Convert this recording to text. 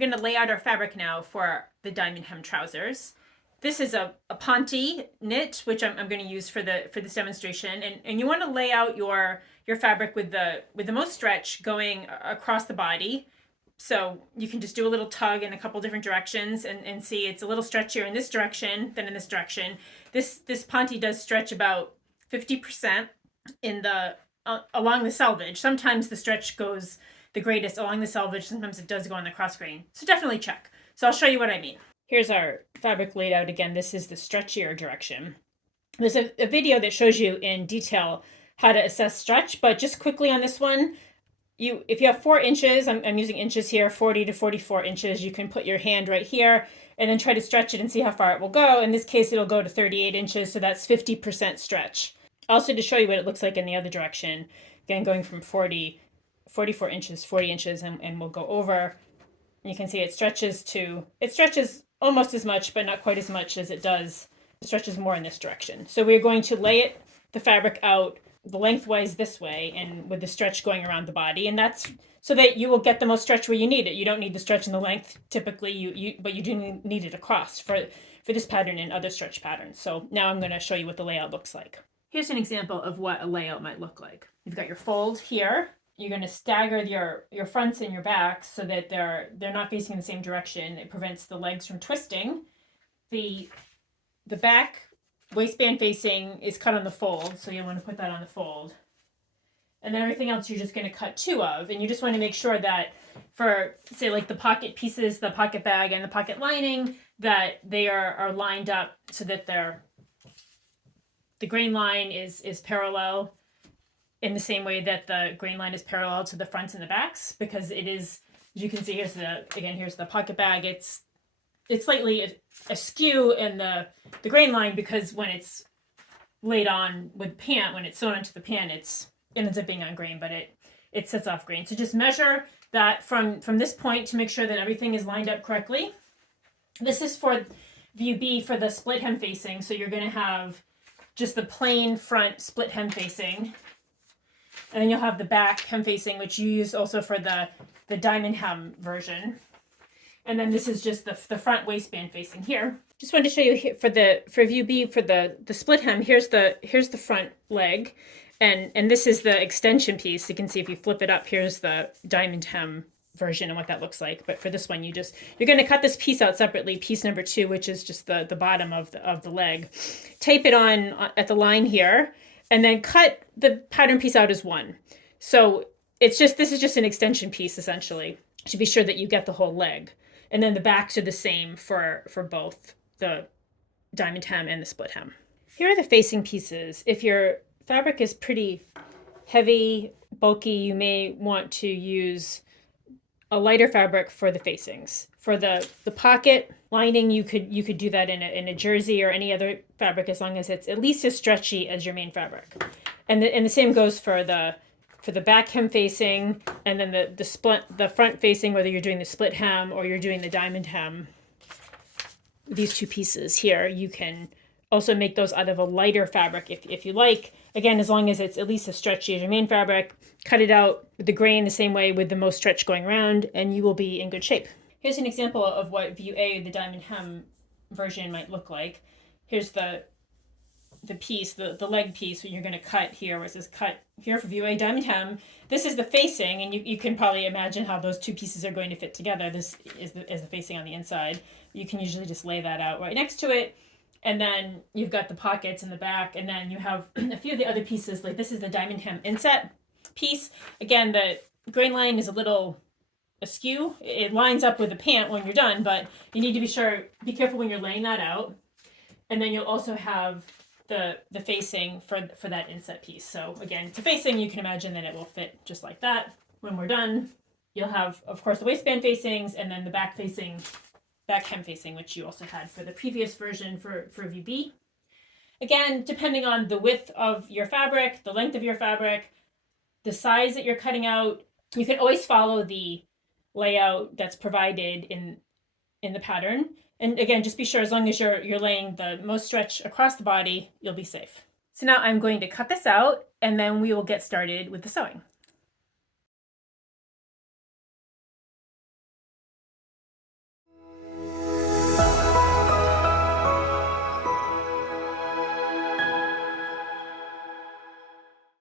We're going to lay out our fabric now for the diamond hem trousers. This is a Ponte knit, which I'm going to use for this demonstration. And you want to lay out your fabric with the most stretch going across the body. So you can just do a little tug in a couple different directions and see it's a little stretchier in this direction than in this direction. This Ponte does stretch about 50% in the along the selvage. Sometimes the stretch goes the greatest along the selvage. Sometimes it does go on the cross grain. So definitely check. So I'll show you what I mean. Here's our fabric laid out again. This is the stretchier direction. There's a video that shows you in detail how to assess stretch, but just quickly on this one, if you have 4 inches, I'm using inches here, 40 to 44 inches, you can put your hand right here and then try to stretch it and see how far it will go. In this case, it'll go to 38 inches, so that's 50% stretch. Also to show you what it looks like in the other direction, again, going from 44 inches, 40 inches, and we'll go over. You can see it stretches almost as much, but not quite as much as it does. It stretches more in this direction. So we're going to lay the fabric out the lengthwise this way, and with the stretch going around the body, and that's so that you will get the most stretch where you need it. You don't need the stretch in the length typically, but you do need it across for this pattern and other stretch patterns. So now I'm going to show you what the layout looks like. Here's an example of what a layout might look like. You've got your fold here. You're going to stagger your fronts and your backs so that they're not facing in the same direction. It prevents the legs from twisting. The back waistband facing is cut on the fold, so you'll want to put that on the fold. And then everything else you're just going to cut 2 of, and you just want to make sure that for, say, like the pocket pieces, the pocket bag and the pocket lining, that they are lined up so that the grain line is parallel in the same way that the grain line is parallel to the fronts and the backs, because it is, as you can see, here's the pocket bag. It's slightly askew in the grain line because when it's laid on with pant, when it's sewn onto the pant, it ends up being on grain, but it sets off grain. So just measure that from this point to make sure that everything is lined up correctly. This is for view B for the split hem facing. So you're going to have just the plain front split hem facing. And then you'll have the back hem facing, which you use also for the diamond hem version. And then this is just the front waistband facing here. Just wanted to show you here for view B for the split hem. Here's the front leg, and this is the extension piece. You can see if you flip it up, here's the diamond hem version and what that looks like. But for this one, you're going to cut this piece out separately, piece number 2, which is just the bottom of the leg. Tape it on at the line here, and then cut the pattern piece out as one. So this is just an extension piece essentially to be sure that you get the whole leg. And then the backs are the same for both the diamond hem and the split hem. Here are the facing pieces. If your fabric is pretty heavy, bulky, you may want to use a lighter fabric for the facings. For the pocket lining, you could do that in a jersey or any other fabric as long as it's at least as stretchy as your main fabric. And the same goes for the back hem facing, and then the front facing, whether you're doing the split hem or you're doing the diamond hem. These 2 pieces here, you can also make those out of a lighter fabric if you like. Again, as long as it's at least as stretchy as your main fabric. Cut it out with the grain the same way with the most stretch going around, and you will be in good shape. Here's an example of what view A, the diamond hem version, might look like. Here's the piece, the leg piece, when you're going to cut here, where it says cut here for view A diamond hem. This is the facing, and you can probably imagine how those 2 pieces are going to fit together. This is the facing on the inside. You can usually just lay that out right next to it, and then you've got the pockets in the back, and then you have a few of the other pieces, like this is the diamond hem inset piece. Again, the grain line is a little askew. It lines up with the pant when you're done, but you need to be careful when you're laying that out. And then you'll also have the facing for that inset piece. So again, it's a facing, you can imagine that it will fit just like that. When we're done, you'll have, of course, the waistband facings, and then the back hem facing, which you also had for the previous version for view B. Again, depending on the width of your fabric, the length of your fabric, the size that you're cutting out, you can always follow the layout that's provided in the pattern. And again, just be sure, as long as you're laying the most stretch across the body, you'll be safe. So now I'm going to cut this out, and then we will get started with the sewing.